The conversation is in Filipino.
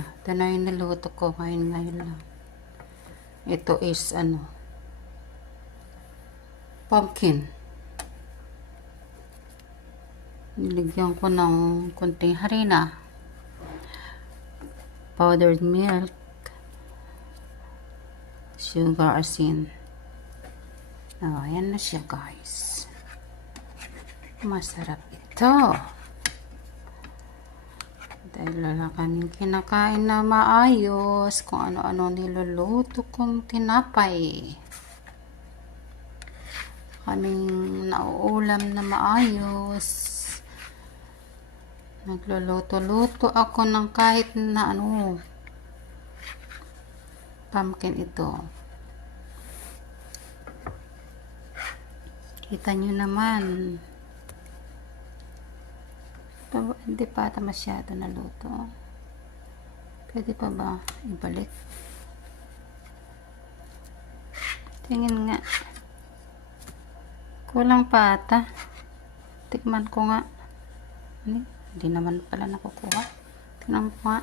Ito na yung niluto ko ngayon lang. Ito is pumpkin. Niligyan ko ng konting harina, powdered milk, sugar, asin. Ayan na siya, guys. Masarap ito. Dahil lalakan yung kinakain na maayos, kung ano-ano niluluto kong tinapay. Kaming nauulam na maayos. Nagluluto-luto ako ng kahit na pumpkin ito. Kita nyo naman. Hindi pa ata masyado naluto. Pwede pa ba ibalik? Tingin nga. Kulang pa ata. Tikman ko nga. Hindi naman pala nakukuha. Tingnan ko nga.